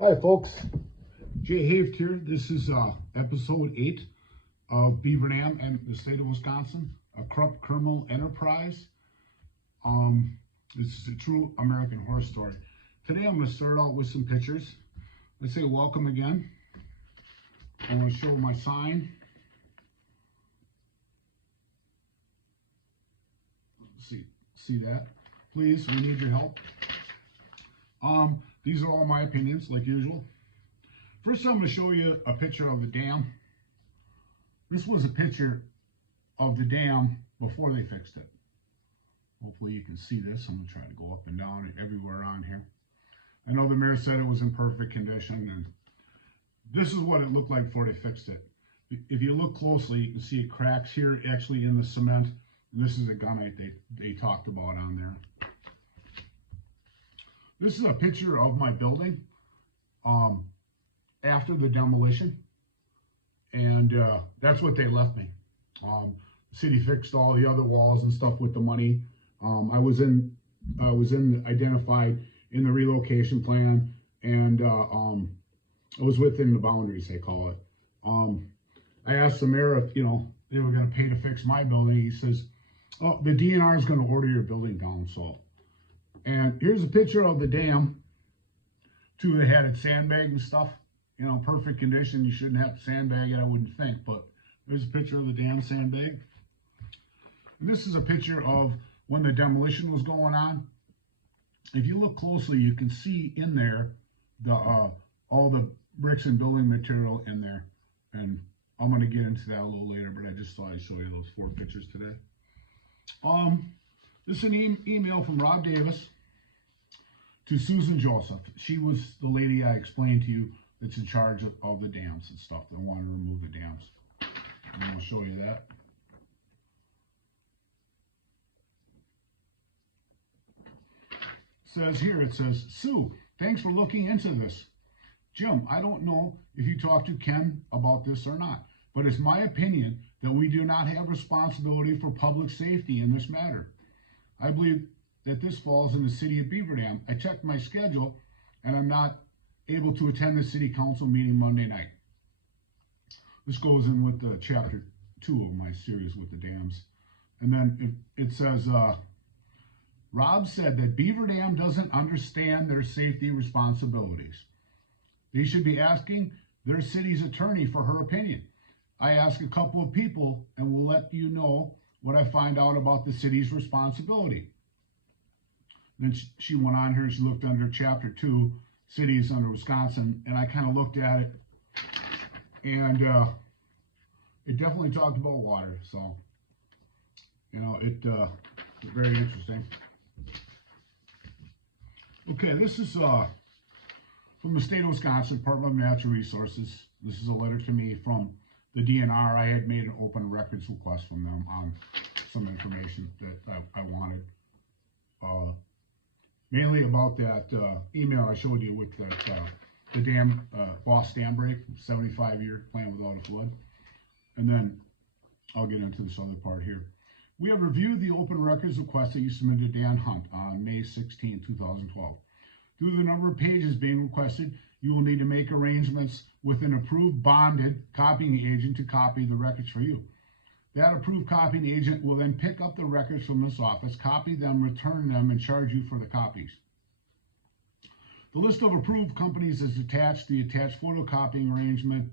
Hi folks, Jay Haft here. This is episode 8 of Beaver Dam and the state of Wisconsin, a corrupt criminal enterprise. This is a true American horror story. Today I'm going to start out with some pictures. Let's say welcome again. I'm going to show my sign. See that? Please, we need your help. These are all my opinions, like usual. First, I'm going to show you a picture of the dam. This was a picture of the dam before they fixed it. Hopefully you can see this. I'm going to try to go up and down everywhere around here. I know the mayor said it was in perfect condition, and this is what it looked like before they fixed it. If you look closely, you can see it cracks here, actually in the cement. And this is a gunite they talked about on there. This is a picture of my building after the demolition, and that's what they left me. The city fixed all the other walls and stuff with the money. I was identified in the relocation plan, and I was within the boundaries, they call it. I asked the mayor if they were going to pay to fix my building. He says, "Oh, the DNR is going to order your building down." So. And here's a picture of the dam. They had it sandbagged and stuff. Perfect condition. You shouldn't have to sandbag it, I wouldn't think. But there's a picture of the dam sandbagged. And this is a picture of when the demolition was going on. If you look closely, you can see in there all the bricks and building material in there. And I'm going to get into that a little later, but I just thought I'd show you those 4 pictures today. This is an email from Rob Davis to Susan Joseph. She was the lady I explained to you that's in charge of the dams and stuff. They want to remove the dams. And I'll show you that. It says, "Sue, thanks for looking into this. Jim, I don't know if you talked to Ken about this or not, but it's my opinion that we do not have responsibility for public safety in this matter. I believe that this falls in the city of Beaver Dam. I checked my schedule and I'm not able to attend the city council meeting Monday night." This goes in with the chapter 2 of my series with the dams. And then it says, "Rob said that Beaver Dam doesn't understand their safety responsibilities. They should be asking their city's attorney for her opinion. I asked a couple of people and will let you know what I find out about the city's responsibility." Then she went on here, she looked under chapter 2, cities under Wisconsin, and I kind of looked at it, and it definitely talked about water, so, it's very interesting. Okay, this is from the state of Wisconsin, Department of Natural Resources. This is a letter to me from the DNR. I had made an open records request from them on some information that I wanted. Mainly about that email I showed you with the dam, Boss Dam Break, 75-year plan without a flood. And then I'll get into this other part here. "We have reviewed the open records request that you submitted to Dan Hunt on May 16, 2012. Due to the number of pages being requested, you will need to make arrangements with an approved bonded copying agent to copy the records for you. That approved copying agent will then pick up the records from this office, copy them, return them, and charge you for the copies. The list of approved companies is attached. The attached photocopying arrangement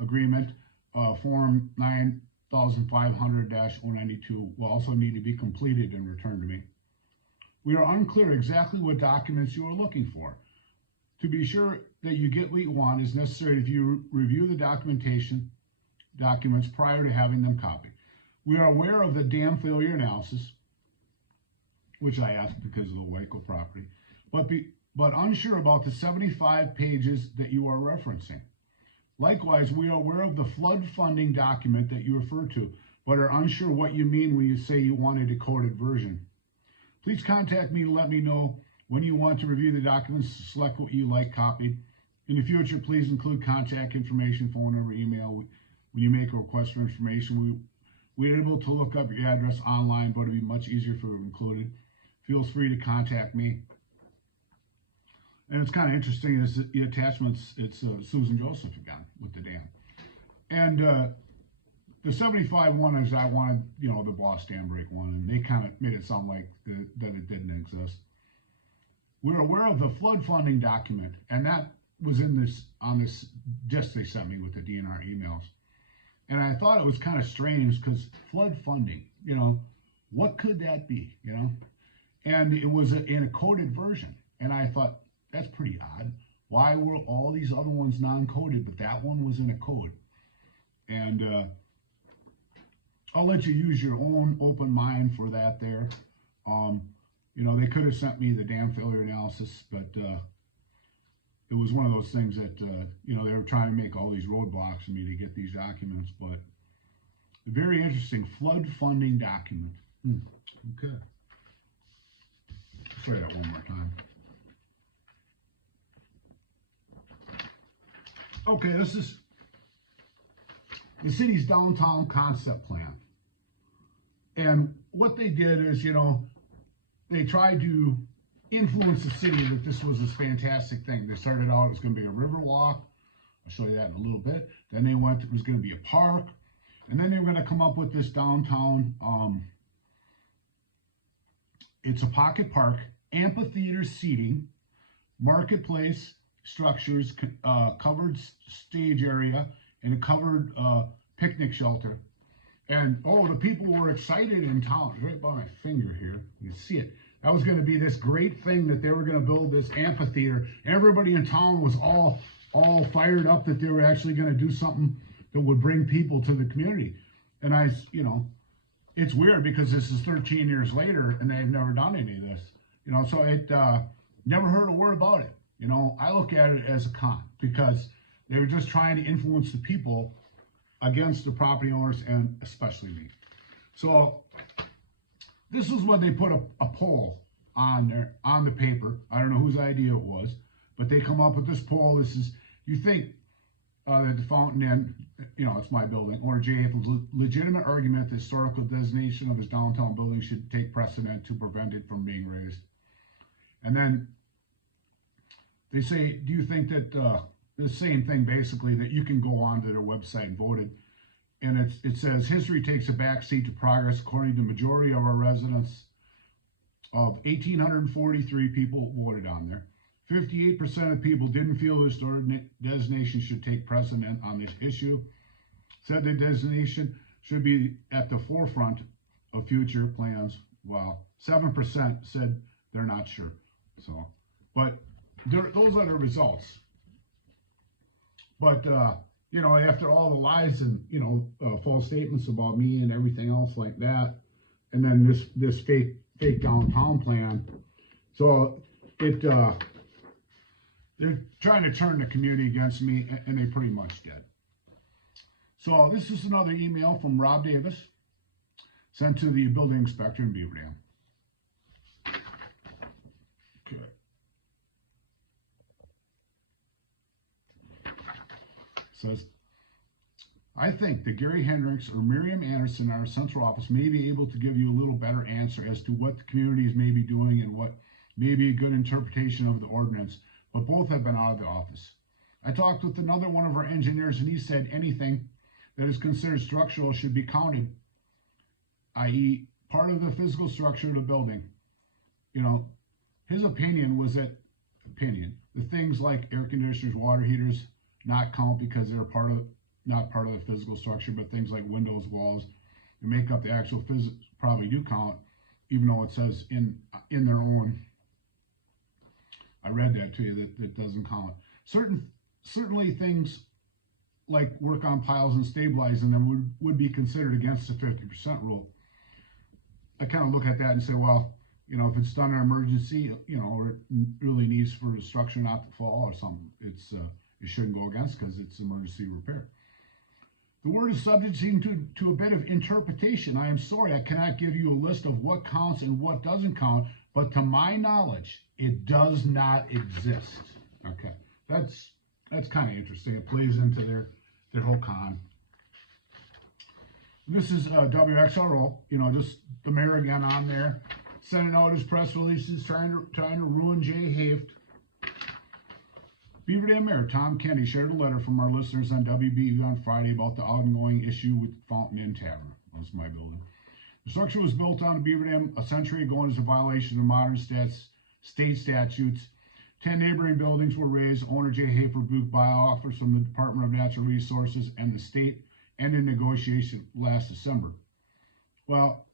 agreement, form 9500-092, will also need to be completed and returned to me. We are unclear exactly what documents you are looking for. To be sure that you get what you want, it's necessary if you review the documents prior to having them copied. We are aware of the dam failure analysis, which I asked because of the Waco property, but unsure about the 75 pages that you are referencing. Likewise, we are aware of the flood funding document that you refer to, but are unsure what you mean when you say you want a decoded version. Please contact me to let me know when you want to review the documents, select what you like copied. In the future, please include contact information, phone number, email. When you make a request for information, we're able to look up your address online, but it'd be much easier if it were included. Feel free to contact me. And it's kind of interesting is the attachments, it's Susan Joseph again with the dam. And the 75 one is I wanted, you know, the Boss Dam Break one, and they kind of made it sound like that it didn't exist. We're aware of the flood funding document, and that was in this, on this disc they sent me with the DNR emails. And I thought it was kind of strange because flood funding, you know, what could that be, you know? And it was in a coded version. And I thought, that's pretty odd. Why were all these other ones non-coded, but that one was in a code? And I'll let you use your own open mind for that there. You know, they could have sent me the dam failure analysis, but it was one of those things that, you know, they were trying to make all these roadblocks for me to get these documents, but a very interesting flood funding document. Okay. Let's try that one more time. Okay, this is the city's downtown concept plan. And what they did is, you know, they tried to influence the city that this was this fantastic thing. They started out, it was going to be a river walk. I'll show you that in a little bit. Then they went, it was going to be a park. And then they were going to come up with this downtown, it's a pocket park, amphitheater seating, marketplace structures, covered stage area, and a covered picnic shelter. And oh, the people were excited in town. Right by my finger here, you can see it. That was going to be this great thing that they were going to build this amphitheater. Everybody in town was all fired up that they were actually going to do something that would bring people to the community. And I, you know, it's weird because this is 13 years later and they've never done any of this. You know, so it never heard a word about it. You know, I look at it as a con because they were just trying to influence the people against the property owners and especially me. So this is when they put a poll on there, on the paper. I don't know whose idea it was, but they come up with this poll. This is, you think that the Fountain Inn, you know, it's my building, or JF, legitimate argument the historical designation of his downtown building should take precedent to prevent it from being raised. And then they say, do you think that the same thing basically, that you can go onto their website and vote it. And it says, history takes a backseat to progress. According to the majority of our residents, of 1,843 people voted on there. 58% of people didn't feel the historic designation should take precedent on this issue. Said the designation should be at the forefront of future plans. While 7% said they're not sure. So, but those are the results. But, you know, after all the lies and, you know, false statements about me and everything else like that, and then this fake downtown plan, so it, they're trying to turn the community against me, and they pretty much did. So this is another email from Rob Davis, sent to the building inspector in Beaver Dam. Okay. Says, I think that Gary Hendricks or Miriam Anderson, our central office, may be able to give you a little better answer as to what the communities may be doing and what may be a good interpretation of the ordinance, but both have been out of the office. I talked with another one of our engineers and he said anything that is considered structural should be counted, i.e. part of the physical structure of the building. You know, his opinion was that, the things like air conditioners, water heaters, not count because they're not part of the physical structure, but things like windows, walls, that make up the actual physics probably do count, even though it says in their own. I read that to you that doesn't count. Certainly things like work on piles and stabilizing them would be considered against the 50% rule. I kind of look at that and say, well, you know, if it's done in an emergency, you know, or it really needs for the structure not to fall or something, it shouldn't go against because it's emergency repair. The word is subject to a bit of interpretation. I am sorry, I cannot give you a list of what counts and what doesn't count, but to my knowledge, it does not exist. Okay, that's kind of interesting. It plays into their whole con. This is WXRO, you know, just the mayor again on there, sending out his press releases, trying to ruin Jay Haft. Beaver Dam Mayor Tom Kenny shared a letter from our listeners on WBU on Friday about the ongoing issue with Fountain Inn Tavern. That's my building. The structure was built on the Beaver Dam a century ago and is a violation of modern state statutes. 10 neighboring buildings were razed. Owner Jay Hafer Buick buyout offers from the Department of Natural Resources and the state ended negotiation last December. Well,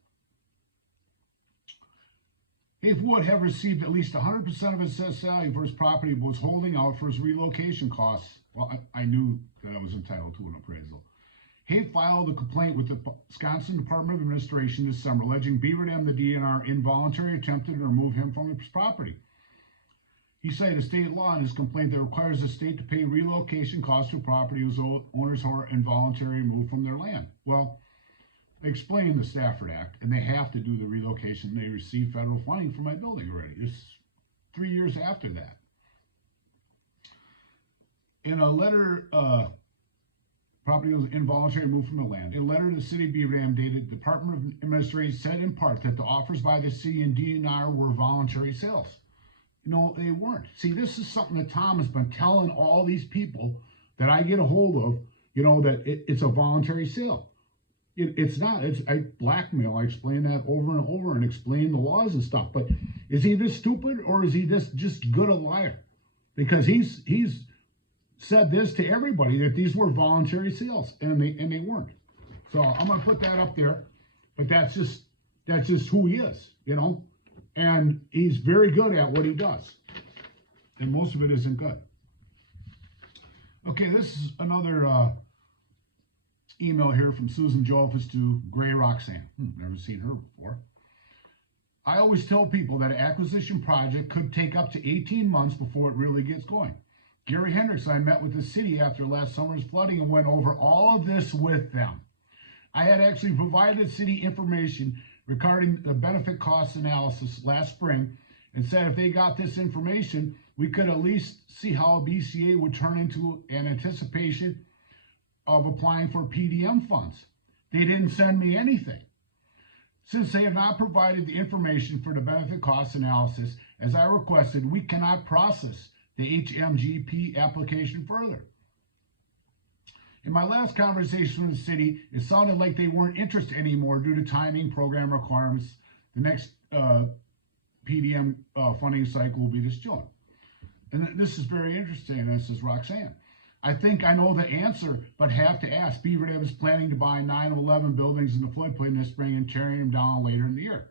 Hafer would have received at least 100% of his assessed value for his property, but was holding out for his relocation costs. Well, I knew that I was entitled to an appraisal. Hafe filed a complaint with the Wisconsin Department of Administration this summer, alleging Beaver Dam, the DNR, involuntarily attempted to remove him from his property. He cited a state law in his complaint that requires the state to pay relocation costs to property whose owners are involuntarily removed from their land. Well, I explained the Stafford Act, and they have to do the relocation. They receive federal funding for my building already. It's 3 years after that. In a letter, property was involuntarily removed from the land. In a letter to the city of Beaver Dam dated, the Department of Administration said in part that the offers by the city and DNR were voluntary sales. No, they weren't. See, this is something that Tom has been telling all these people that I get a hold of, that it's a voluntary sale. It's not. It's blackmail. I explain that over and over and explain the laws and stuff. But is he this stupid or is he this just good a liar? Because he's said this to everybody that these were voluntary sales and they weren't. So I'm gonna put that up there. But that's just who he is, And he's very good at what he does. And most of it isn't good. Okay, this is another email here from Susan Jolfus to Gray Roxanne. Never seen her before. I always tell people that an acquisition project could take up to 18 months before it really gets going. Gary Hendricks and I met with the city after last summer's flooding and went over all of this with them. I had actually provided the city information regarding the benefit cost analysis last spring and said if they got this information, we could at least see how a BCA would turn into an anticipation of applying for PDM funds. They didn't send me anything. Since they have not provided the information for the benefit cost analysis as I requested, we cannot process the HMGP application further. In my last conversation with the city, it sounded like they weren't interested anymore due to timing, program requirements. The next PDM funding cycle will be this June. And this is very interesting. This is Roxanne. I think I know the answer, but have to ask. Beaver Dam is planning to buy 9 of 11 buildings in the floodplain this spring and tearing them down later in the year.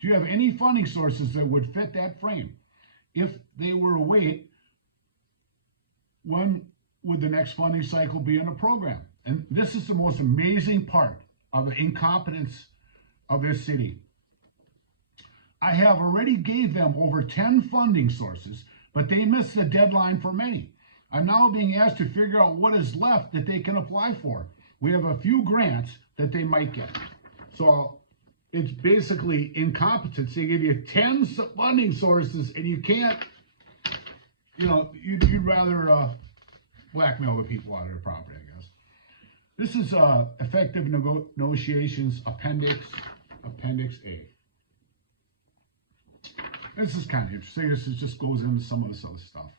Do you have any funding sources that would fit that frame? If they were to wait, when would the next funding cycle be in a program? And this is the most amazing part of the incompetence of this city. I have already gave them over 10 funding sources, but they missed the deadline for many. I'm now being asked to figure out what is left that they can apply for. We have a few grants that they might get. So it's basically incompetence. They give you 10 funding sources and you can't, you'd rather blackmail the people out of their property, I guess. This is effective negotiations appendix A. This is kind of interesting. This just goes into some of this other stuff.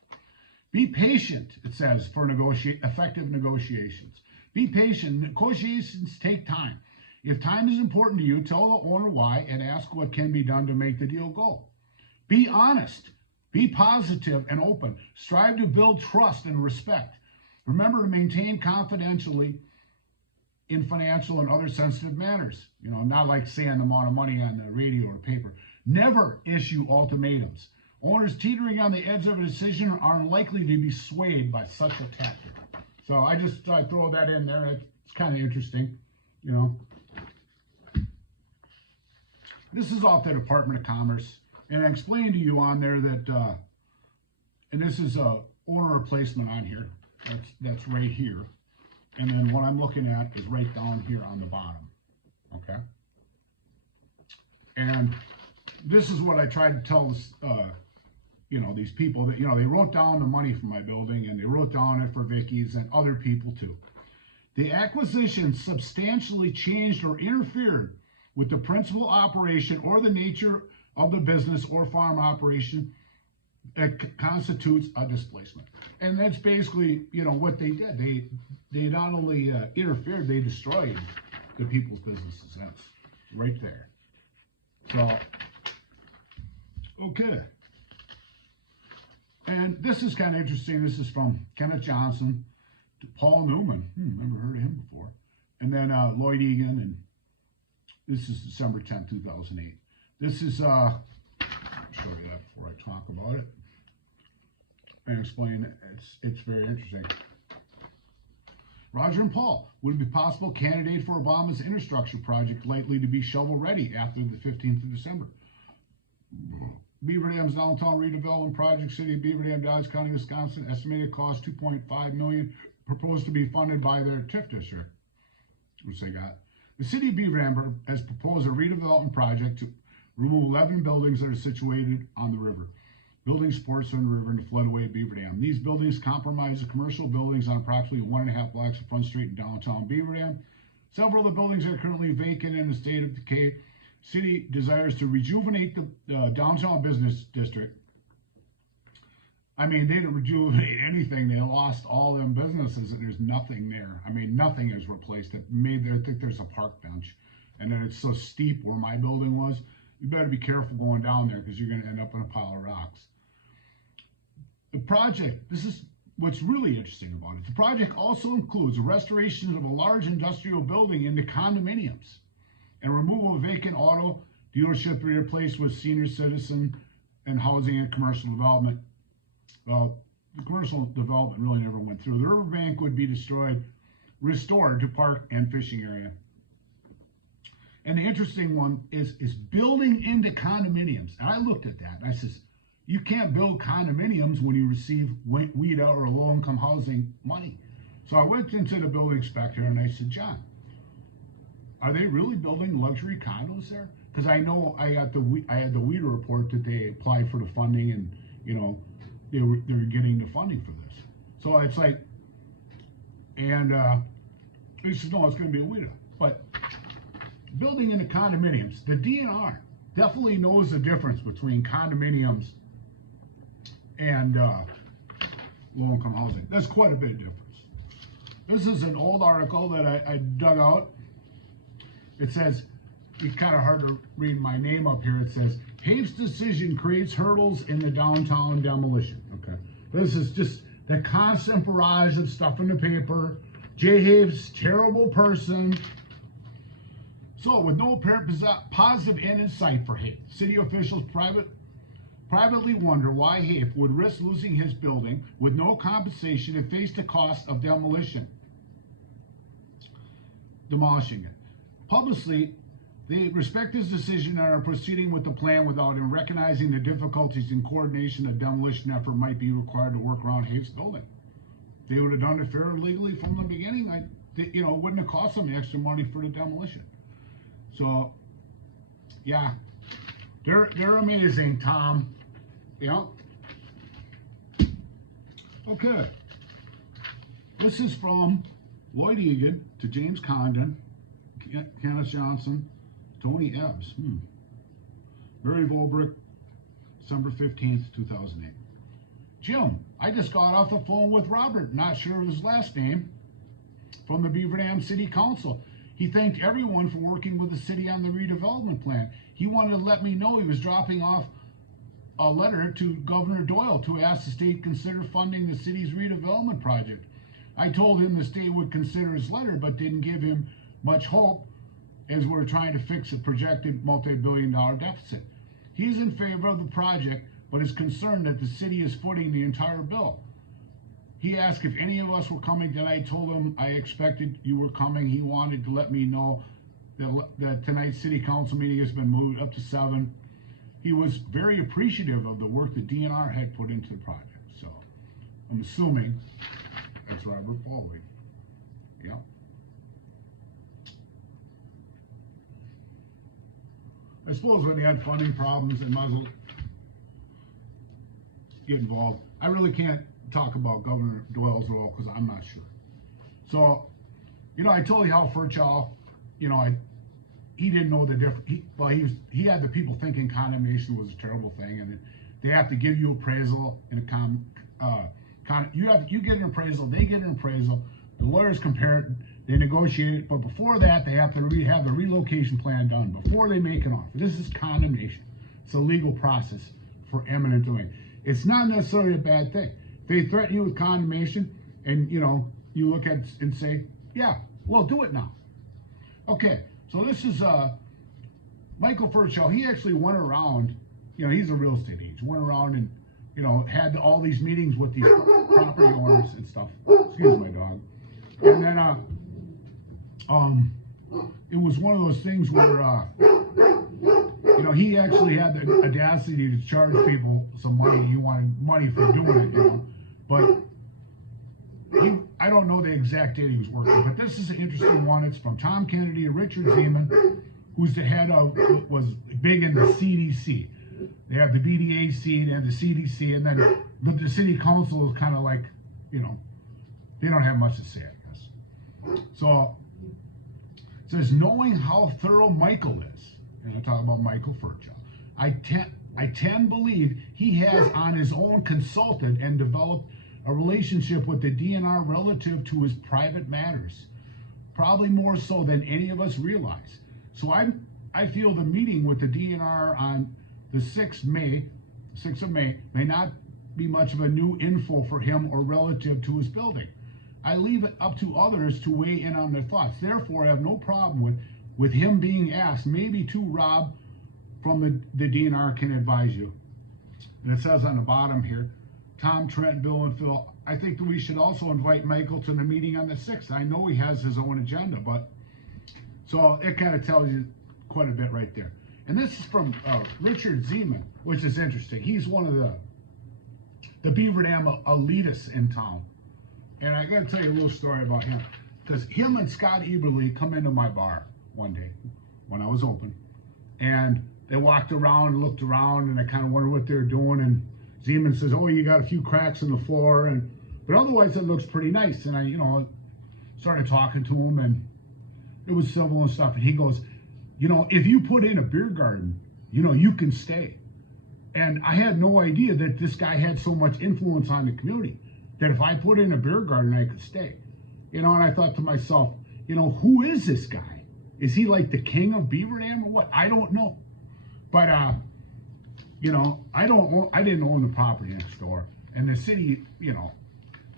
Be patient, it says, for effective negotiations. Be patient. Negotiations take time. If time is important to you, tell the owner why and ask what can be done to make the deal go. Be honest. Be positive and open. Strive to build trust and respect. Remember to maintain confidentially in financial and other sensitive matters. Not like saying the amount of money on the radio or paper. Never issue ultimatums. Owners teetering on the edge of a decision are unlikely to be swayed by such a tactic. So I throw that in there. It's kind of interesting, This is off the Department of Commerce. And I explained to you on there that, and this is a owner replacement on here. That's right here. And then what I'm looking at is right down here on the bottom. Okay. And this is what I tried to tell these people that, they wrote down the money for my building and they wrote down it for Vicky's and other people too. The acquisition substantially changed or interfered with the principal operation or the nature of the business or farm operation constitutes a displacement. And that's basically, what they did. They not only interfered, they destroyed the people's businesses. That's right there. So, okay. And this is kind of interesting. This is from Kenneth Johnson to Paul Newman. Never heard of him before. And then Lloyd Egan, and this is December 10th, 2008. This is, I'll show you that before I talk about it and explain it. It's very interesting. Roger and Paul, would it be possible candidate for Obama's infrastructure project likely to be shovel ready after the 15th of December? Beaver Dam's downtown redevelopment project, City of Beaver Dam, Dodge County, Wisconsin, estimated cost $2.5 million, proposed to be funded by their TIF district, which they got. The City of Beaver Dam has proposed a redevelopment project to remove 11 buildings that are situated on the river. Buildings supports on the river and the floodway of Beaver Dam. These buildings comprise the commercial buildings on approximately 1.5 blocks of Front Street in downtown Beaver Dam. Several of the buildings are currently vacant in a state of decay. City desires to rejuvenate the downtown business district. I mean, they didn't rejuvenate anything. They lost all them businesses, and there's nothing there. I mean, nothing is replaced. I think there's a park bench, and then it's so steep where my building was. You better be careful going down there because you're going to end up in a pile of rocks. The project, this is what's really interesting about it. The project also includes a restoration of a large industrial building into condominiums and removal of vacant auto dealership replaced with senior citizen and housing and commercial development. Well, the commercial development really never went through. The riverbank would be restored to park and fishing area. And the interesting one is building into condominiums. And I looked at that and I says, you can't build condominiums when you receive WIDA or low-income housing money. So I went into the building inspector and I said, John, are they really building luxury condos there? Because I know I had the WIDA report that they applied for the funding, and they were getting the funding for this. So it's like, and he said, no, it's going to be a WIDA. But building into condominiums, the DNR definitely knows the difference between condominiums and low-income housing. That's quite a bit of difference. This is an old article that I dug out. It says, it's kind of hard to read my name up here. It says, Have's decision creates hurdles in the downtown demolition. Okay, this is just the constant barrage of stuff in the paper. Jay Have's terrible person. So, with no apparent positive end in sight for Have, city officials privately wonder why Have would risk losing his building with no compensation and face the cost of demolishing it. Publicly, they respect his decision and are proceeding with the plan without him recognizing the difficulties in coordination a demolition effort might be required to work around Have's building. They would have done it fair and legally from the beginning. It wouldn't have cost them extra money for the demolition. So, yeah, they're amazing, Tom. Yeah. Okay. This is from Lloyd Egan to James Condon, Kenneth Johnson, Tony Ebbs. Barry Volbrick, December 15th, 2008. Jim, I just got off the phone with Robert, not sure of his last name, from the Beaver Dam City Council. He thanked everyone for working with the city on the redevelopment plan. He wanted to let me know he was dropping off a letter to Governor Doyle to ask the state consider funding the city's redevelopment project. I told him the state would consider his letter, but didn't give him much hope as we're trying to fix a projected multi-billion-dollar deficit. He's in favor of the project, but is concerned that the city is footing the entire bill. He asked if any of us were coming, and I told him I expected you were coming. He wanted to let me know that tonight's city council meeting has been moved up to 7. He was very appreciative of the work the DNR had put into the project. So I'm assuming that's Robert Baldwin. Yeah. I suppose when they had funding problems, they might as well get involved. I really can't talk about Governor Doyle's role because I'm not sure. So, I told you how Furchow, he didn't know the difference. He had the people thinking condemnation was a terrible thing, and they have to give you appraisal and you get an appraisal, they get an appraisal, the lawyers compare it, they negotiate it, but before that, they have to have the relocation plan done before they make an offer. This is condemnation. It's a legal process for eminent domain. It's not necessarily a bad thing. They threaten you with condemnation, and you look at it and say, yeah, well, do it now. Okay, so this is Michael Furchell. He actually went around, he's a real estate agent, went around and had all these meetings with these property owners and stuff. Excuse my dog. And then it was one of those things where he actually had the audacity to charge people some money. He wanted money for doing it, but I don't know the exact date he was working, but this is an interesting one. It's from Tom Kennedy and Richard Zeman, who's the head of, was big in the CDC. They have the BDAC, they have the CDC, and then the city council is kind of like, they don't have much to say, I guess. So it says, knowing how thorough Michael is, and I talk about Michael Furchell, I tend to believe he has on his own consulted and developed a relationship with the DNR relative to his private matters, probably more so than any of us realize. So I feel the meeting with the DNR on the 6th of May may not be much of a new info for him or relative to his building. I leave it up to others to weigh in on their thoughts. Therefore, I have no problem with him being asked, maybe to Rob from the DNR can advise you. And it says on the bottom here, Tom, Trent, Bill, and Phil, I think that we should also invite Michael to the meeting on the 6th. I know he has his own agenda, but so it kind of tells you quite a bit right there. And this is from Richard Zeman, which is interesting. He's one of the Beaver Dam elitists in town. And I got to tell you a little story about him. Because him and Scott Eberly come into my bar one day when I was open. And they walked around and looked around, and I kind of wondered what they were doing. And Zeman says, oh, you got a few cracks in the floor. But otherwise, it looks pretty nice. And I, started talking to him, and it was civil and stuff. And he goes, if you put in a beer garden, you can stay. And I had no idea that this guy had so much influence on the community, that if I put in a beer garden, I could stay. And I thought to myself, who is this guy? Is he like the king of Beaver Dam or what? I don't know. But, I didn't own the property next door. And the city,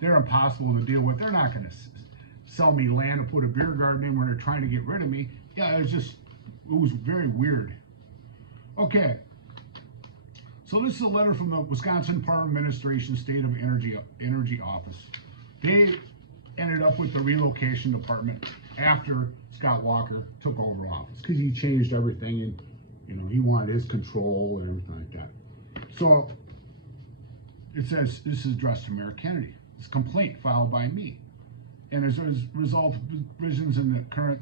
they're impossible to deal with. They're not going to sell me land to put a beer garden in when they're trying to get rid of me. Yeah, it was very weird. Okay. So this is a letter from the Wisconsin Department of Administration State of Energy Office. They ended up with the relocation department after Scott Walker took over office, because he changed everything, and he wanted his control and everything like that. So it says this is addressed to Mayor Kennedy. It's a complaint filed by me. And as a result of provisions in the current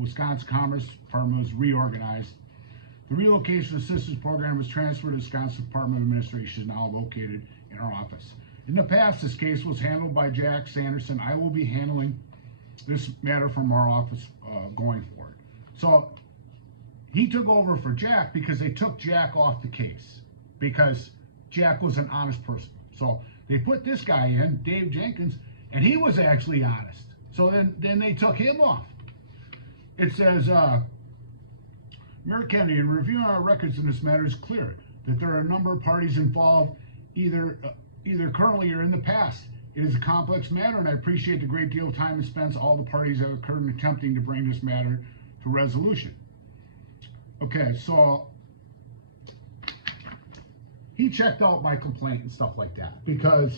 Wisconsin Commerce Department was reorganized. The relocation assistance program was transferred to the Wisconsin Department of Administration, now located in our office. In the past, this case was handled by Jack Sanderson. I will be handling this matter from our office going forward. So he took over for Jack because they took Jack off the case, because Jack was an honest person. So they put this guy in, Dave Jenkins, and he was actually honest. So then they took him off. It says, Mayor Kennedy, in reviewing our records in this matter, it's clear that there are a number of parties involved, either currently or in the past. It is a complex matter, and I appreciate the great deal of time spent all the parties that occurred in attempting to bring this matter to resolution. Okay, so he checked out my complaint and stuff like that, because,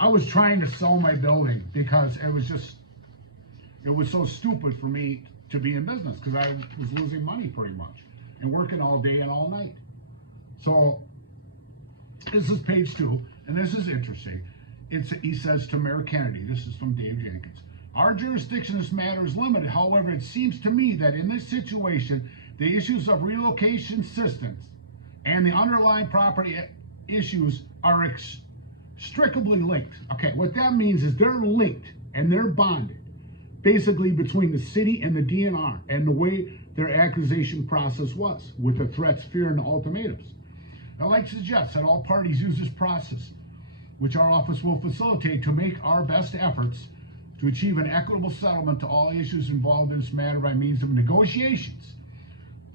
I was trying to sell my building because it was so stupid for me to be in business, because I was losing money pretty much and working all day and all night. So this is page 2, and this is interesting. He says to Mayor Kennedy, this is from Dave Jenkins, our jurisdiction in this matter is limited. However, it seems to me that in this situation, the issues of relocation assistance and the underlying property issues are inextricably linked. Okay, what that means is they're linked and they're bonded, basically between the city and the DNR, and the way their accusation process was, with the threats, fear, and the ultimatums. I'd like to suggest that all parties use this process, which our office will facilitate, to make our best efforts to achieve an equitable settlement to all issues involved in this matter by means of negotiations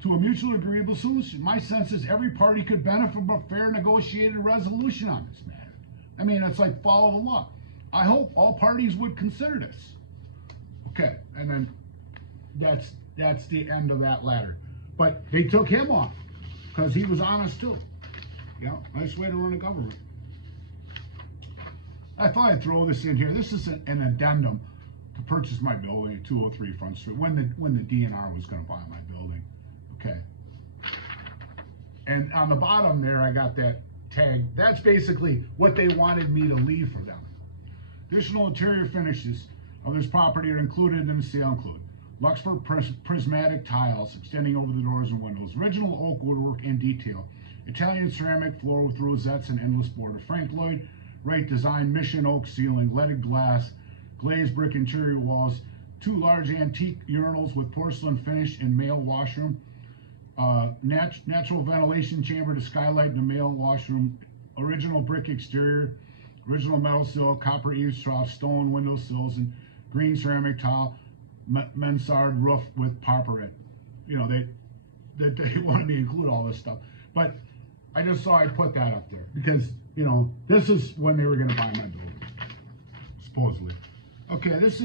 to a mutually agreeable solution. My sense is every party could benefit from a fair negotiated resolution on this matter. I mean, it's like follow the law. I hope all parties would consider this. Okay, and then that's the end of that ladder. But they took him off because he was honest too. You know, nice way to run a government. I thought I'd throw this in here. This is an addendum to purchase my building at 203 Front Street when the DNR was going to buy my building. Okay. And on the bottom there, I got that tag. That's basically what they wanted me to leave for them. Additional interior finishes of this property are included in the sale include Luxford prismatic tiles extending over the doors and windows, original oak woodwork and detail, Italian ceramic floor with rosettes and endless border, Frank Lloyd Wright design mission oak ceiling, leaded glass, glazed brick interior walls, 2 large antique urinals with porcelain finish and male washroom, natural ventilation chamber to skylight in the male washroom, original brick exterior, original metal sill, copper eaves trough, stone window sills, and green ceramic tile, mansard roof with parapet. You know, they wanted me to include all this stuff, but I just saw I'd put that up there because, you know, this is when they were going to buy my building, supposedly. Okay, this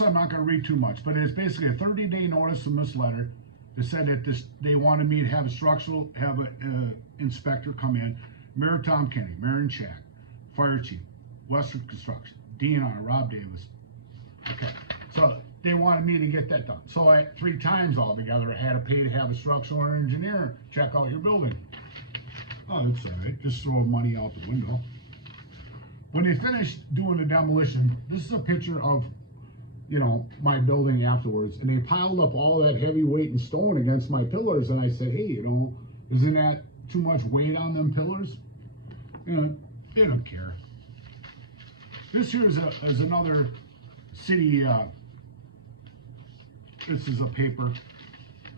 I'm not going to read too much, but it's basically a 30-day notice from this letter that said that they wanted me to have an inspector come in, Mayor Tom Kenny, Marion Shack, Fire Chief, Western Construction, DNR, Rob Davis. Okay, so they wanted me to get that done. So 3 times altogether, I had to pay to have a structural engineer check out your building. Oh, that's all right. Just throw money out the window. When they finished doing the demolition, this is a picture of, you know, my building afterwards, and they piled up all of that heavy weight and stone against my pillars, and I said, hey, you know, isn't that too much weight on them pillars? You know, they don't care. This here is another city, this is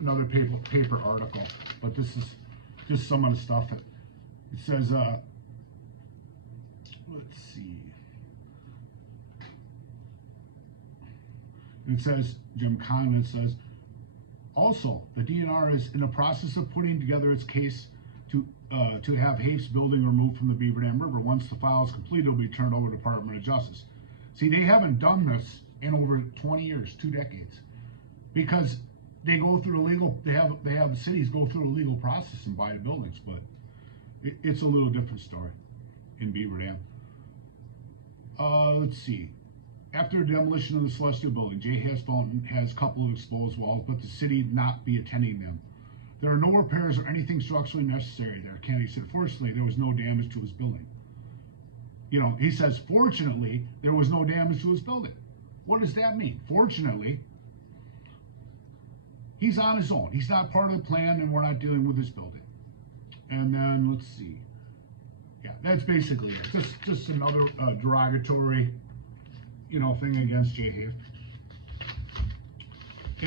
another paper article, but this is just some of the stuff that it says, let's see. It says, Jim Conlon says, also, the DNR is in the process of putting together its case to have Hafe's building removed from the Beaver Dam River. Once the file is complete, it'll be turned over to the Department of Justice. See, they haven't done this in over 20 years, 2 decades, because they go through the legal, they have cities go through a legal process and buy the buildings, but it's a little different story in Beaver Dam. Let's see. After demolition of the Celestial Building, J. Hess Fountain has a couple of exposed walls, but the city not be attending them. There are no repairs or anything structurally necessary there. Kennedy said, fortunately, there was no damage to his building. You know, he says, fortunately, there was no damage to his building. What does that mean? Fortunately, he's on his own. He's not part of the plan, and we're not dealing with his building. And then, let's see. Yeah, that's basically it. Just another derogatory, you know, thing against J. Hafe.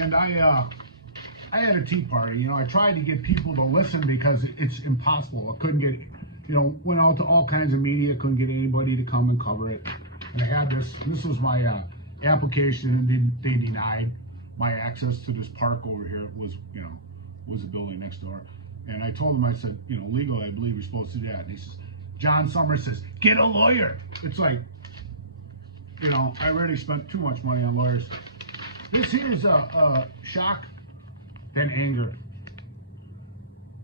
And I had a tea party. You know, I tried to get people to listen because it's impossible. I couldn't get, you know, went out to all kinds of media, couldn't get anybody to come and cover it. And I had this was my application, and they denied my access to this park over here. It was, you know, was a building next door. And I told him, I said, you know, legally, I believe you're supposed to do that. And he says, John Summers says, get a lawyer. It's like, you know, I already spent too much money on lawyers. This here is a shock, then anger.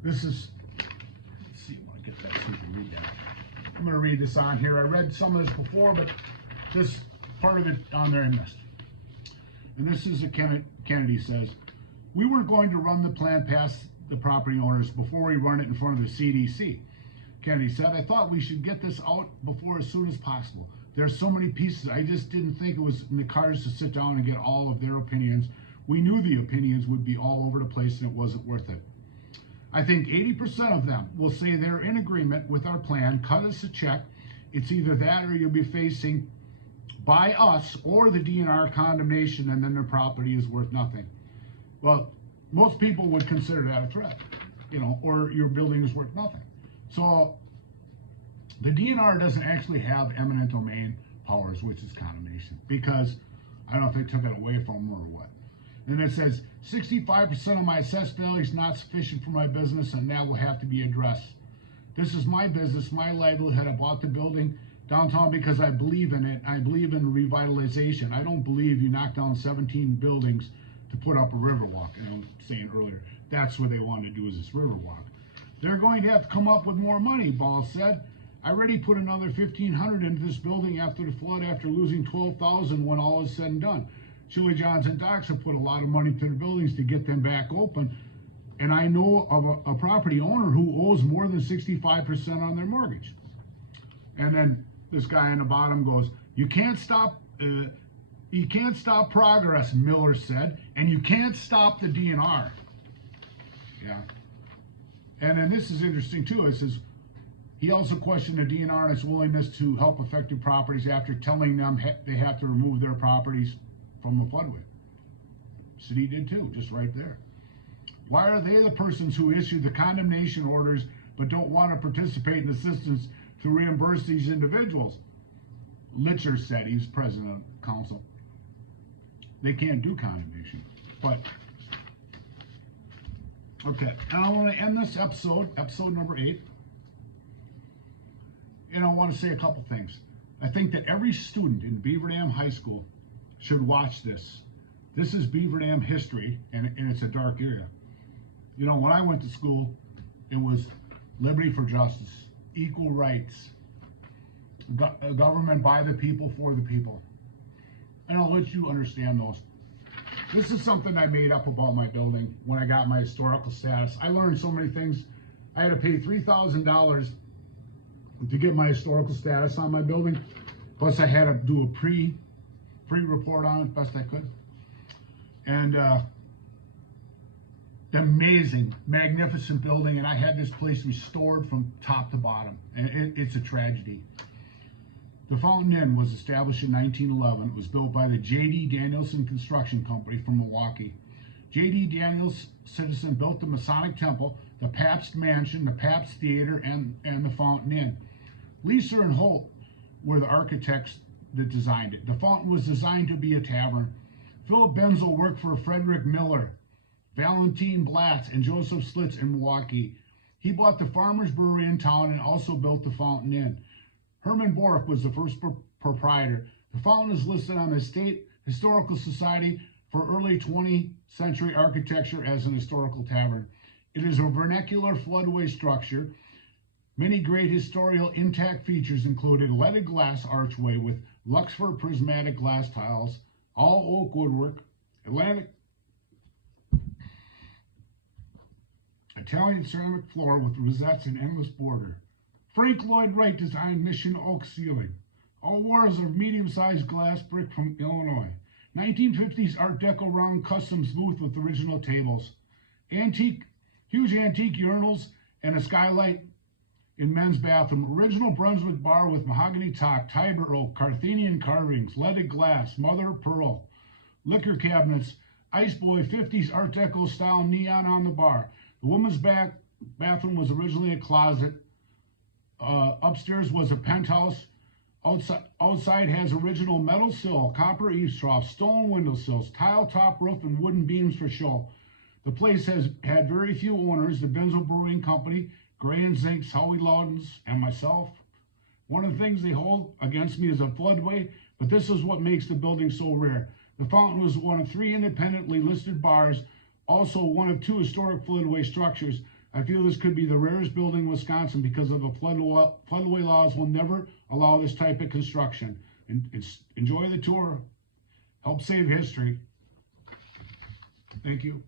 This is, let's see, I want to get that so you can read that. I'm going to read this on here. I read some of this before, but this part of it on there I missed. And this is a Kennedy says, we weren't going to run the plan past the property owners before we run it in front of the CDC. Kennedy said, I thought we should get this out before as soon as possible. There's so many pieces. I just didn't think it was in the cards to sit down and get all of their opinions. We knew the opinions would be all over the place and it wasn't worth it. I think 80% of them will say they're in agreement with our plan, cut us a check. It's either that or you'll be facing by us or the DNR condemnation, and then their property is worth nothing. Well, most people would consider that a threat. you know, or your building is worth nothing. So the DNR doesn't actually have eminent domain powers, which is condemnation, because I don't know if they took it away from them or what. And it says 65% of my assessed value is not sufficient for my business, and that will have to be addressed. This is my business, my livelihood. I bought the building downtown because I believe in it. I believe in revitalization. I don't believe you knock down 17 buildings to put up a river walk. And I was saying earlier, that's what they want to do, is this river walk. They're going to have to come up with more money, Ball said. I already put another $1,500 into this building after the flood, after losing $12,000 when all is said and done. Chili Johns and Docks have put a lot of money to the buildings to get them back open. And I know of a property owner who owes more than 65% on their mortgage. And then this guy on the bottom goes, you can't stop progress, Miller said, and you can't stop the DNR. Yeah. And then this is interesting too. It says, he also questioned the DNR and its willingness to help affected properties after telling them they have to remove their properties from the floodway. City did too, just right there. Why are they the persons who issue the condemnation orders but don't want to participate in assistance to reimburse these individuals? Litcher said, he's president of council. They can't do condemnation. But, okay, and I want to end this episode number 8. And I want to say a couple things. I think that every student in Beaver Dam High School should watch this. This is Beaver Dam history, and it's a dark area. You know, when I went to school, it was liberty for justice, equal rights, government by the people, for the people. And I'll let you understand those. This is something I made up about my building when I got my historical status. I learned so many things. I had to pay $3,000 to get my historical status on my building. Plus I had to do a pre-report on it best I could. And amazing, magnificent building, and I had this place restored from top to bottom, and it's a tragedy. The Fountain Inn was established in 1911. It was built by the J.D. Danielson Construction Company from Milwaukee. J.D. Danielson built the Masonic Temple, the Pabst Mansion, the Pabst Theater, and the Fountain Inn. Leeser and Holt were the architects that designed it. The Fountain was designed to be a tavern. Philip Benzel worked for Frederick Miller, Valentine Blatz, and Joseph Slitz in Milwaukee. He bought the Farmers Brewery in town and also built the Fountain Inn. Herman Bork was the first proprietor. The fountain is listed on the State Historical Society for early 20th century architecture as an historical tavern. It is a vernacular floodway structure. Many great historical intact features included leaded glass archway with Luxford prismatic glass tiles, all oak woodwork, Italian ceramic floor with rosettes and endless border. Frank Lloyd Wright designed mission oak ceiling. All walls are medium-sized glass brick from Illinois. 1950s Art Deco round customs booth with original tables. Huge antique urinals and a skylight in men's bathroom. Original Brunswick bar with mahogany top, Tiber oak, Carthaginian carvings, leaded glass, mother of pearl. Liquor cabinets, Ice Boy 50s Art Deco style neon on the bar. The woman's bathroom was originally a closet. Upstairs was a penthouse. Outside has original metal sill, copper eaves trough, stone windowsills, tile top roof, and wooden beams for show. The place has had very few owners, the Benzel Brewing Company, Gray and Zinks, Howie Loudons, and myself. One of the things they hold against me is a floodway, but this is what makes the building so rare. The Fountain was one of 3 independently listed bars, also one of 2 historic floodway structures. I feel this could be the rarest building in Wisconsin because of the floodway laws will never allow this type of construction. Enjoy the tour. Help save history. Thank you.